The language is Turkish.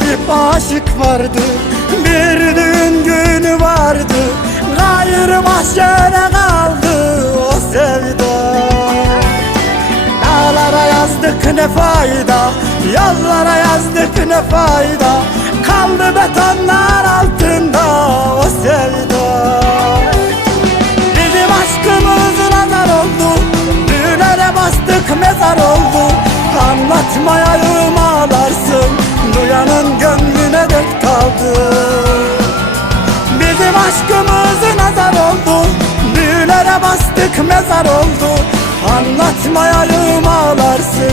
garip aşık vardı Bir düğün günü vardı Gayrı mahşere kaldı o sevda. Dağlara yazdık ne fayda Yollara yazdık ne fayda Kaldı betonlar altında o sevda. Bizim aşkımız nazar oldu Düğünlere bastık mezar oldu Bastık mezar oldu. Anlatmayayım ağlarsın